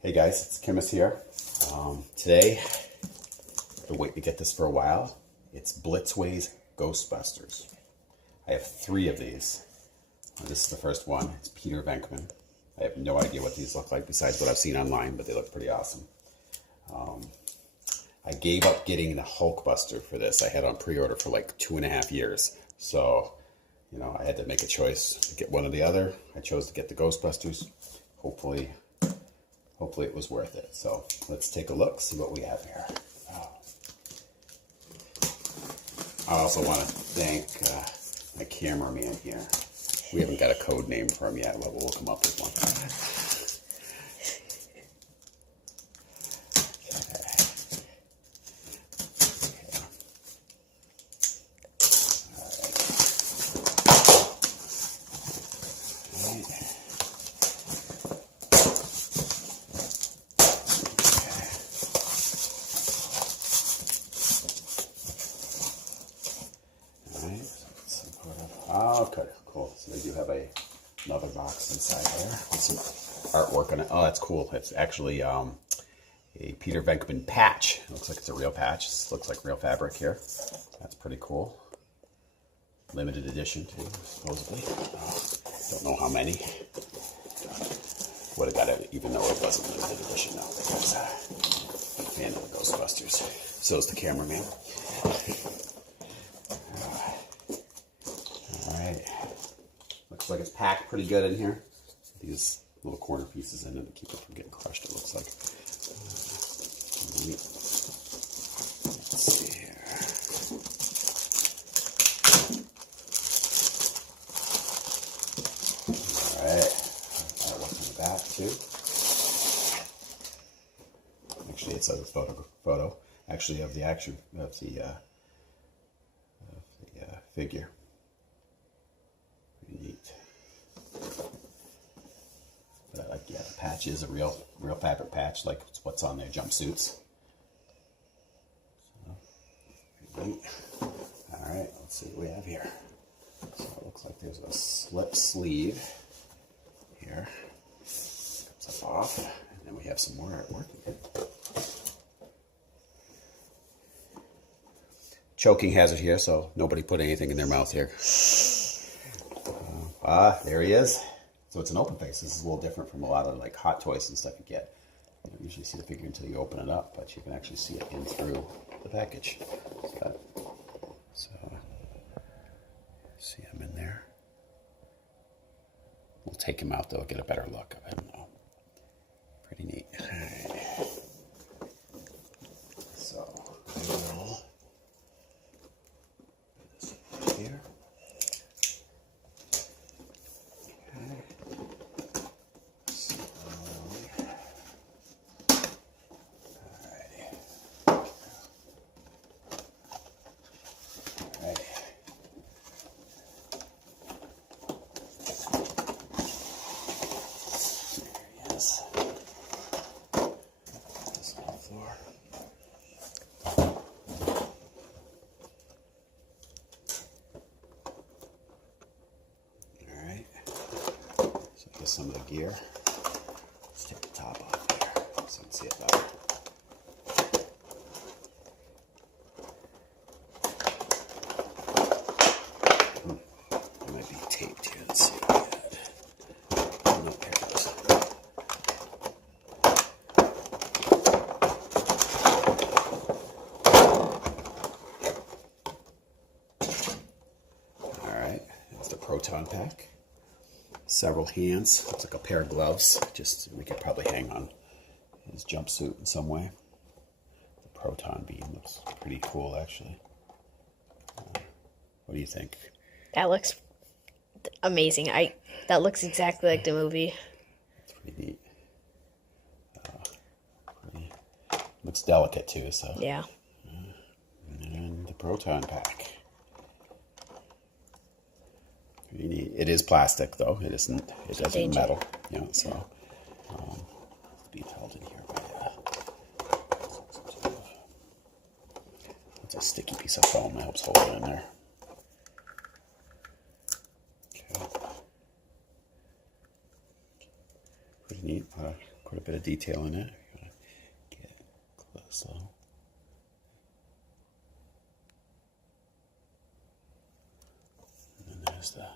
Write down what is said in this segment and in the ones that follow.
Hey guys, it's Kimmis here. Today, I've been waiting to get this for a while. It's Blitzway Ghostbusters. I have 3 of these. This is the first one. It's Peter Venkman. I have no idea what these look like besides what I've seen online, but they look pretty awesome. I gave up getting the Hulkbuster for this. I had on pre-order for like 2.5 years. So, you know, I had to make a choice to get one or the other. I chose to get the Ghostbusters. Hopefully it was worth it. So let's take a look, see what we have here. I also want to thank my cameraman here. We haven't got a code name for him yet, but we'll come up with one. Okay, cool. So they do have another box inside there with some artwork on it. Oh, that's cool. It's actually a Peter Venkman patch. It looks like it's a real patch. It looks like real fabric here. That's pretty cool. Limited edition too, supposedly. Don't know how many. Would have got it even though it wasn't limited edition though, because I'm a fan of the Ghostbusters. So is the cameraman. Looks like it's packed pretty good in here. These little corner pieces in it to keep it from getting crushed, it looks like. Let's see here. Alright. I'll look in the back too. Actually, it's a photo actually of the figure. Neat. But I like, yeah, the patch is a real fabric patch, like what's on their jumpsuits. So, pretty neat. All right, let's see what we have here. So it looks like there's a slip sleeve here. Comes up off, and then we have some more artwork. Choking hazard here, so nobody put anything in their mouth here. There he is. So it's an open face. This is a little different from a lot of like hot toys and stuff you get. You don't usually see the figure until you open it up, but you can actually see it in through the package. So see him in there. We'll take him out though, get a better look of him though. Pretty neat. All right. So I will put this here. Some of the gear. Let's take the top off there so you can see it better. It might be taped here. Let's see what we had. Oh, no, there it goes. Alright, that's the Proton pack. Several hands, looks like a pair of gloves. Just we could probably hang on his jumpsuit in some way. The Proton beam looks pretty cool, actually. What do you think? That looks amazing. That looks exactly like the movie. It's pretty neat. Looks delicate too. So yeah. And the Proton pack. Pretty neat. It is plastic though. It isn't. It doesn't metal. You know, so it's being held in here by it's a sticky piece of foam that helps hold it in there. Okay. Pretty neat. Quite a bit of detail in it. If you want to get close though. And then there's the.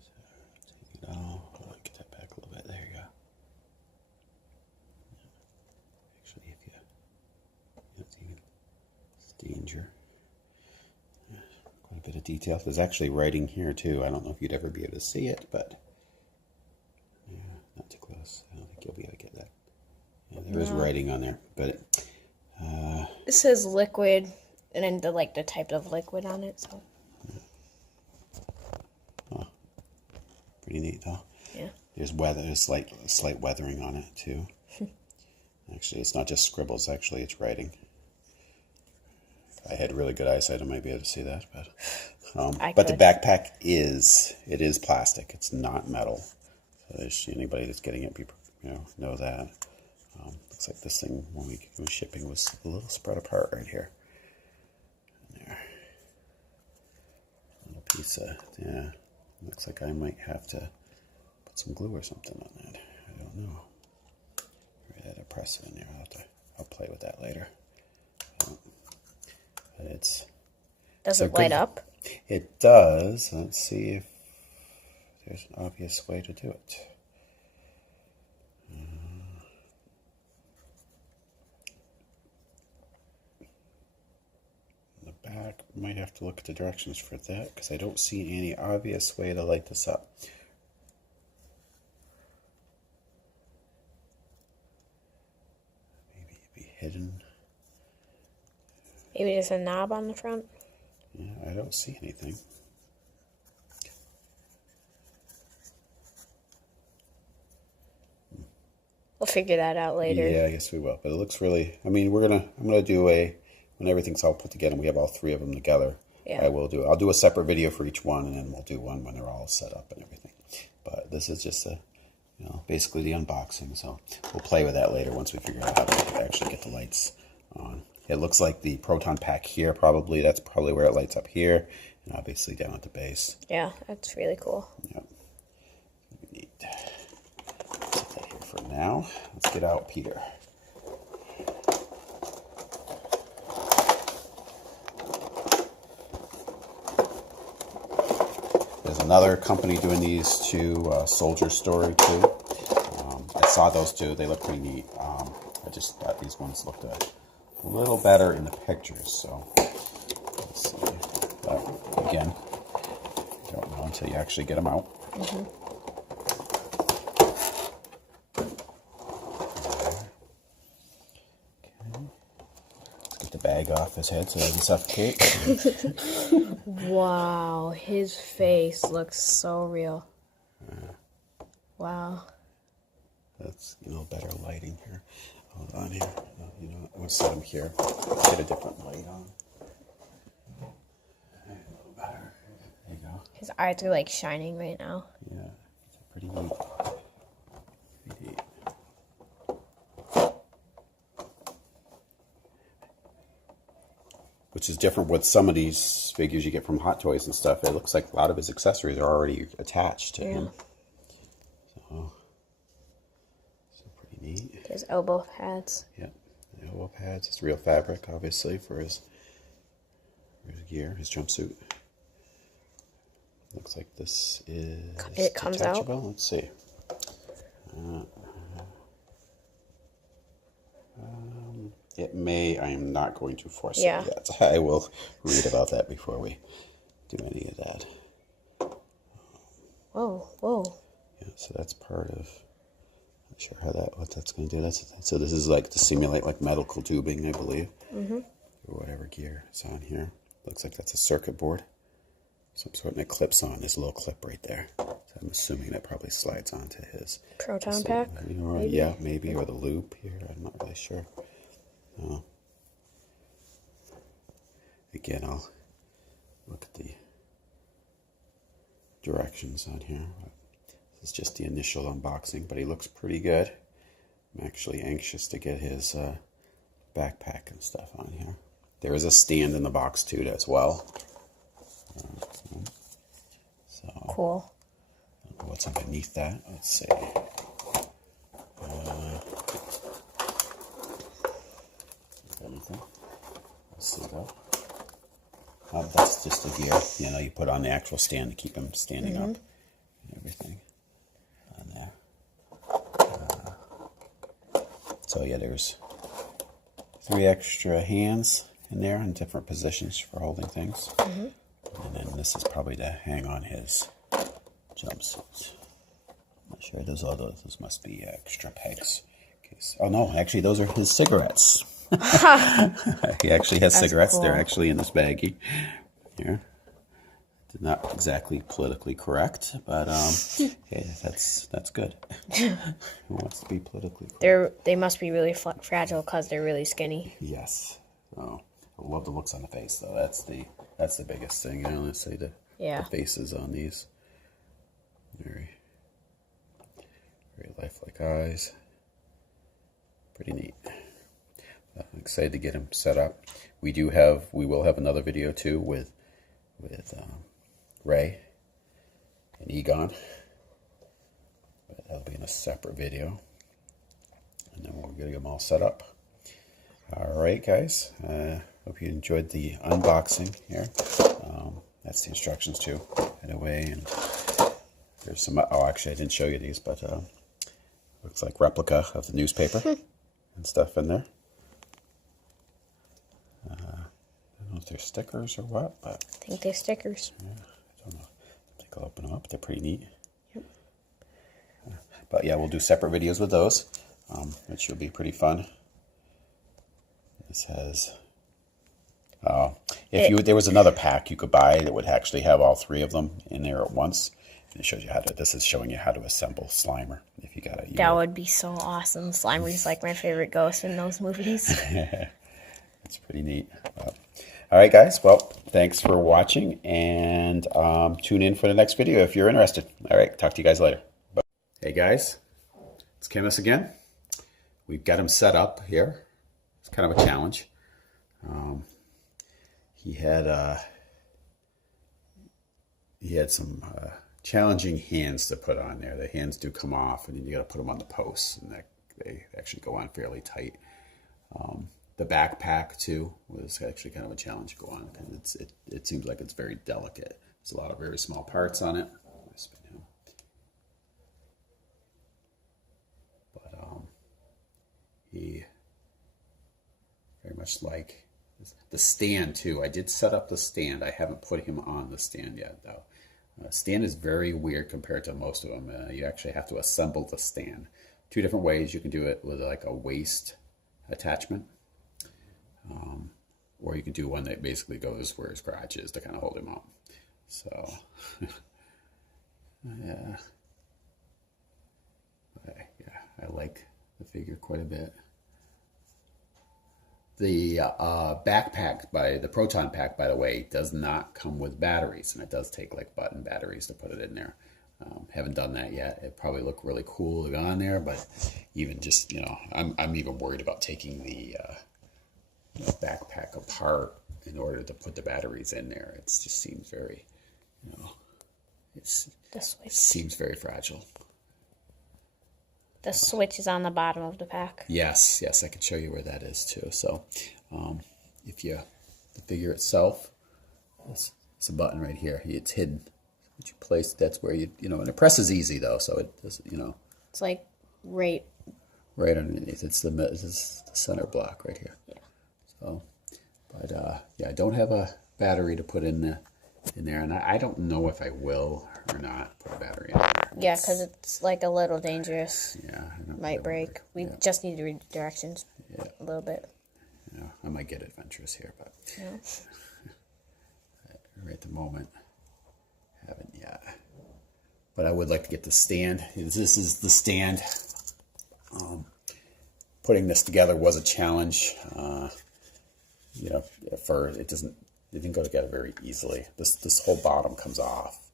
So, take it all. Hold on, get that back a little bit. There you go. Actually, if you. It's danger. Quite a bit of detail. There's actually writing here too. I don't know if you'd ever be able to see it, but yeah, not too close. I don't think you'll be able to get that. Yeah, there is writing on there, but it says liquid, and then the type of liquid on it. So. Oh, pretty neat though. Yeah. There's weather. There's slight weathering on it too. Actually, it's not just scribbles. Actually, it's writing. If I had really good eyesight, I might be able to see that, but the backpack is plastic. It's not metal. So anybody that's getting it, know that. Looks like this thing when it was shipping was a little spread apart right here. There, a little piece of Looks like I might have to put some glue or something on that. I don't know. Maybe I'll press it in there. I'll play with that later. Does it light up? It does. Let's see if there's an obvious way to do it. The back, might have to look at the directions for that because I don't see any obvious way to light this up. Maybe it'd be hidden. Maybe there's a knob on the front. Yeah, I don't see anything. We'll figure that out later. Yeah, I guess we will. But it looks really. I mean, I'm gonna do when everything's all put together. And we have all three of them together. Yeah. I'll do a separate video for each one, and then we'll do one when they're all set up and everything. But this is just basically the unboxing. So we'll play with that later once we figure out how to actually get the lights on. It looks like the Proton pack here, that's probably where it lights up here, and obviously down at the base. Yeah, that's really cool. Yep. Neat. Set that here for now. Let's get out Peter. There's another company doing these two, Soldier Story too. I saw those two. They look pretty neat. I just thought these ones looked a little better in the pictures, so let's see. But again, you don't know until you actually get them out. Mm-hmm. Okay. Let's get the bag off his head so he doesn't suffocate. Wow, his face looks so real. Wow. That's better lighting here. Hold on here. I'm going to set him here. Get a different light on. A little better. There you go. His eyes are shining right now. Yeah, it's pretty neat. Pretty neat. Which is different with some of these figures you get from Hot Toys and stuff. It looks like a lot of his accessories are already attached to him. So pretty neat. His elbow pads. Yep. Elbow pads. It's real fabric, obviously, for his gear, his jumpsuit. Looks like this is it comes detachable. out. Let's see. It may. I am not going to force it yet. I will read about that before we do any of that. Whoa, whoa. Yeah, so that's part of. Not sure what that's going to do. So this is to simulate medical tubing, I believe, or whatever gear is on here. Looks like that's a circuit board, some sort, and it clips on. There's a little clip right there. So I'm assuming that probably slides onto his Proton pack. Maybe? Yeah, maybe, or the loop here. I'm not really sure. Again, I'll look at the directions on here. This is just the initial unboxing, but he looks pretty good. I'm actually anxious to get his backpack and stuff on here. There is a stand in the box too as well. Cool. what's underneath that. Let's see. Anything? Let's see though. That's just the gear, you know, you put on the actual stand to keep them standing up and everything on there. So yeah, there's 3 extra hands in there in different positions for holding things. And then this is probably to hang on his jumpsuit. I'm not sure, those must be extra pegs. Oh no, actually those are his cigarettes. He actually has cigarettes. Cool. They're actually in this baggie here. Not exactly politically correct, but yeah, that's good. Who wants to be politically correct? They must be really fragile because they're really skinny. Yes. Oh, I love the looks on the face though. That's the biggest thing. You know, let's say the faces on these. Very lifelike eyes. Pretty neat. I'm excited to get him set up. We will have another video too with Ray and Egon. But that'll be in a separate video. And then we're going to get them all set up. Alright guys, hope you enjoyed the unboxing here. That's the instructions too, right away. And there's some, actually I didn't show you these, but looks like replica of the newspaper and stuff in there. I don't know if they're stickers or what, but I think they're stickers. Yeah, I don't know. I think I'll open them up. They're pretty neat. Yep. But yeah, we'll do separate videos with those, which will be pretty fun. This has, there was another pack you could buy that would actually have all 3 of them in there at once. And it shows you this is showing you how to assemble Slimer. If you got that would be so awesome. Slimer's like my favorite ghost in those movies. It's pretty neat. All right, guys. Well, thanks for watching, and tune in for the next video if you're interested. All right, talk to you guys later. Bye. Hey, guys. It's Kenneth again. We've got him set up here. It's kind of a challenge. He had some challenging hands to put on there. The hands do come off, and then you got to put them on the posts, and they actually go on fairly tight. The backpack too was actually kind of a challenge to go on, because it seems like it's very delicate. There's a lot of very small parts on it. But he very much like the stand too. I did set up the stand. I haven't put him on the stand yet though. Stand is very weird compared to most of them. You actually have to assemble the stand. 2 different ways. You can do it with like a waist attachment. Or you can do one that basically goes where his crotch is to kind of hold him up. So, yeah. But, yeah, I like the figure quite a bit. The backpack the Proton pack, by the way, does not come with batteries, and it does take like button batteries to put it in there. Haven't done that yet. It probably look really cool to go on there, but even just, you know, I'm even worried about taking the backpack apart in order to put the batteries in there. It just seems very, it seems very fragile. The switch is on the bottom of the pack. Yes, I can show you where that is too. So, the figure itself, it's a button right here. It's hidden. Which you place, that's where and the press is easy though, so it doesn't, It's like right underneath. It's the center block right here. Yeah. So, but I don't have a battery to put in there, and I don't know if I will or not put a battery in there. Yeah, because it's like a little dangerous. Yeah, might break. We just need to read directions a little bit. Yeah, I might get adventurous here, but right at the moment, haven't yet. But I would like to get the stand. This is the stand. Putting this together was a challenge. It didn't go together very easily. This whole bottom comes off,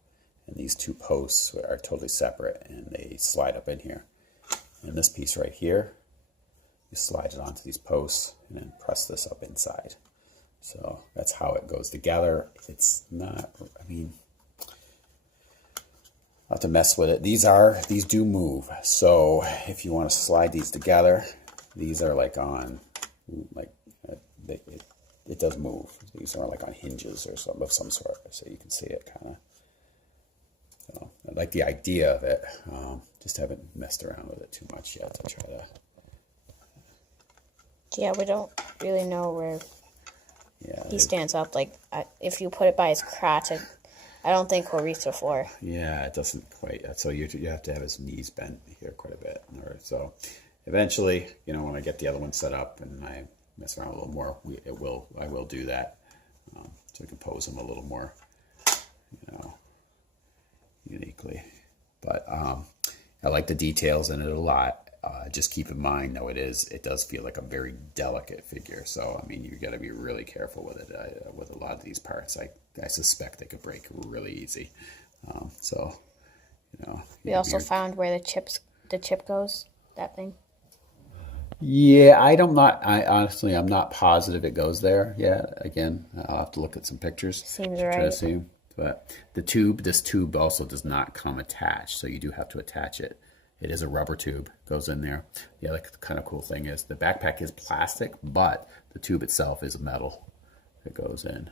and these 2 posts are totally separate, and they slide up in here. And this piece right here, you slide it onto these posts and then press this up inside. So that's how it goes together. It's not, I'll have to mess with it. These do move. So if you want to slide these together, these are like on, like, it does move. These are like on hinges or something of some sort. So you can see it kind of. So I like the idea of it. Just haven't messed around with it too much yet to try to. Yeah, we don't really know where he stands up. Like, if you put it by his crotch, I don't think he'll reach the floor. Yeah, it doesn't quite. So you have to have his knees bent here quite a bit. So eventually, when I get the other one set up and I mess around a little more, I will do that. So we can pose him a little more, uniquely. But I like the details in it a lot. Just keep in mind, though, it does feel like a very delicate figure. So, I mean, you got to be really careful with it. With a lot of these parts, I suspect they could break really easy. We also found where the chip goes, that thing. Yeah, honestly, I'm not positive it goes there yet. Again, I'll have to look at some pictures. Seems to right. try to see. But this tube also does not come attached, so you do have to attach it. It is a rubber tube, goes in there. The other kind of cool thing is the backpack is plastic, but the tube itself is metal that goes in.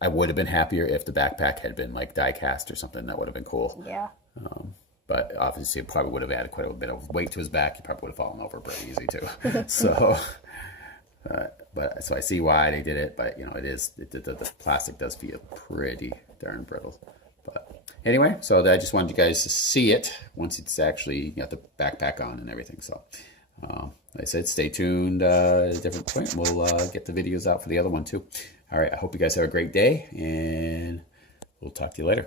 I would have been happier if the backpack had been like die cast or something. That would have been cool. Yeah. But obviously it probably would have added quite a bit of weight to his back. He probably would have fallen over pretty easy too. So I see why they did it, but the plastic does feel pretty darn brittle. But anyway, so I just wanted you guys to see it once it's actually got the backpack on and everything. So like I said, stay tuned at a different point. We'll get the videos out for the other one too. All right, I hope you guys have a great day, and we'll talk to you later.